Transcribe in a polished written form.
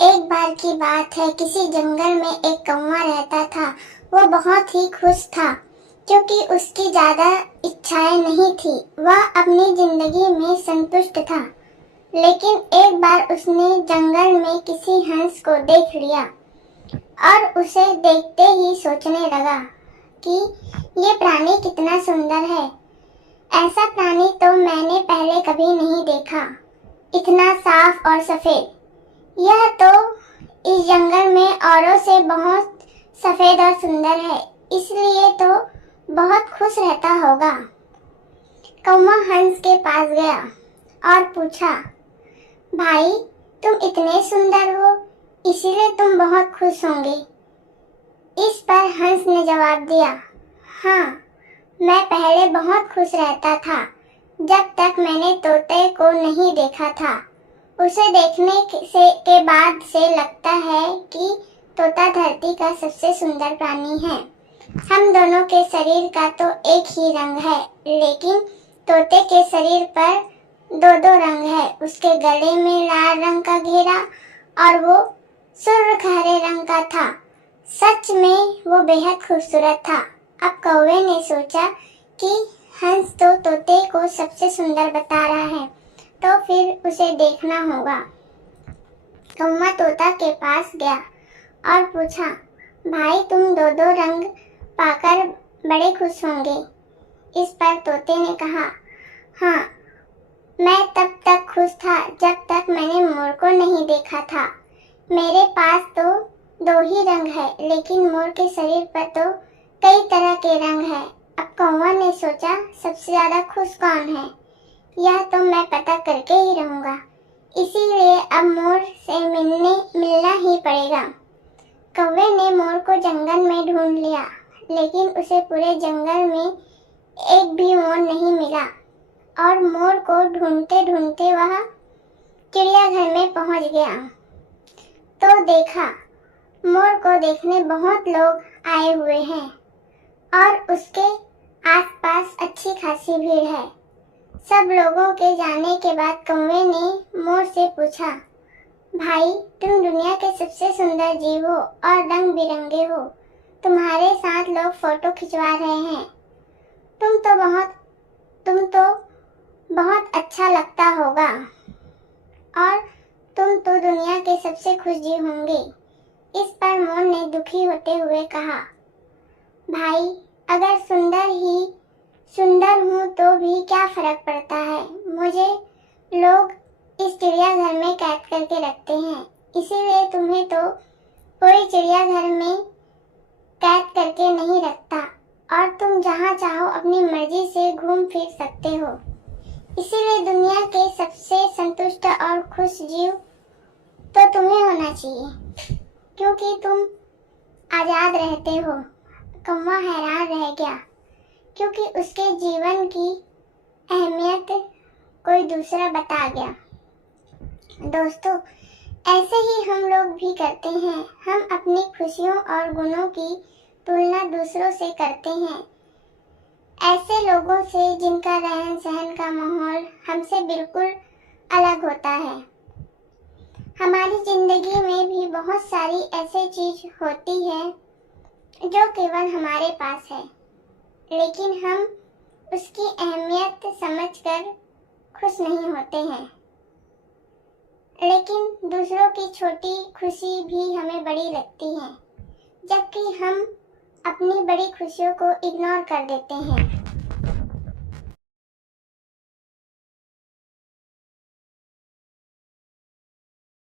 एक बार की बात है, किसी जंगल में एक कौवा रहता था। वो बहुत ही खुश था क्योंकि उसकी ज्यादा इच्छाएं नहीं थी। वह अपनी जिंदगी में संतुष्ट था। लेकिन एक बार उसने जंगल में किसी हंस को देख लिया और उसे देखते ही सोचने लगा कि ये प्राणी कितना सुंदर है। ऐसा प्राणी तो मैंने पहले कभी नहीं देखा, इतना साफ और सफेद। यह तो इस जंगल में औरों से बहुत सफेद और सुंदर है, इसलिए तो बहुत खुश रहता होगा। कौवा हंस के पास गया और पूछा, भाई तुम इतने सुंदर हो, इसीलिए तुम बहुत खुश होंगे। इस पर हंस ने जवाब दिया, हाँ, मैं पहले बहुत खुश रहता था जब तक मैंने तोते को नहीं देखा था। उसे देखने के बाद से लगता है कि तोता धरती का सबसे सुंदर प्राणी है। हम दोनों के शरीर का तो एक ही रंग है, लेकिन तोते के शरीर पर दो दो रंग है। उसके गले में लाल रंग का घेरा और वो सुर्ख हरे रंग का था। सच में वो बेहद खूबसूरत था। अब कौवे ने सोचा कि हंस तो तोते को सबसे सुंदर बता रहा है, तो फिर उसे देखना होगा। कौवा तोता के पास गया और पूछा, भाई तुम दो दो रंग पाकर बड़े खुश होंगे। इस पर तोते ने कहा, हाँ, मैं तब तक खुश था जब तक मैंने मोर को नहीं देखा था। मेरे पास तो दो ही रंग है, लेकिन मोर के शरीर पर तो कई तरह के रंग है। अब कौवा ने सोचा, सबसे ज्यादा खुश कौन है, यह तो मैं पता करके ही रहूंगा। इसीलिए अब मोर से मिलना ही पड़ेगा। कौवे ने मोर को जंगल में ढूंढ लिया, लेकिन उसे पूरे जंगल में एक भी मोर नहीं मिला और मोर को ढूंढते ढूंढते वह चिड़ियाघर में पहुंच गया तो देखा, मोर को देखने बहुत लोग आए हुए हैं और उसके आसपास अच्छी खासी भीड़ है। सब लोगों के जाने के बाद कौवे ने मोर से पूछा, भाई तुम दुनिया के सबसे सुंदर जीव हो और रंग बिरंगे हो। तुम्हारे साथ लोग फोटो खिंचवा रहे हैं। तुम तो बहुत अच्छा लगता होगा और तुम तो दुनिया के सबसे खुश जीव होंगे। इस पर मोर ने दुखी होते हुए कहा, भाई अगर सुंदर हूँ तो भी क्या फर्क पड़ता है। मुझे लोग इस चिड़ियाघर में कैद करके रखते हैं, इसीलिए तुम्हें तो कोई चिड़ियाघर में कैद करके नहीं रखता और तुम जहाँ चाहो अपनी मर्जी से घूम फिर सकते हो। इसीलिए दुनिया के सबसे संतुष्ट और खुश जीव तो तुम्हें होना चाहिए, क्योंकि तुम आजाद रहते हो। कौवा हैरान रह गया क्योंकि उसके जीवन की अहमियत कोई दूसरा बता गया। दोस्तों, ऐसे ही हम लोग भी करते हैं। हम अपनी खुशियों और गुणों की तुलना दूसरों से करते हैं, ऐसे लोगों से जिनका रहन सहन का माहौल हमसे बिल्कुल अलग होता है। हमारी जिंदगी में भी बहुत सारी ऐसी चीज होती है जो केवल हमारे पास है, लेकिन हम उसकी अहमियत समझकर खुश नहीं होते हैं। लेकिन दूसरों की छोटी खुशी भी हमें बड़ी लगती है, जबकि हम अपनी बड़ी खुशियों को इग्नोर कर देते हैं।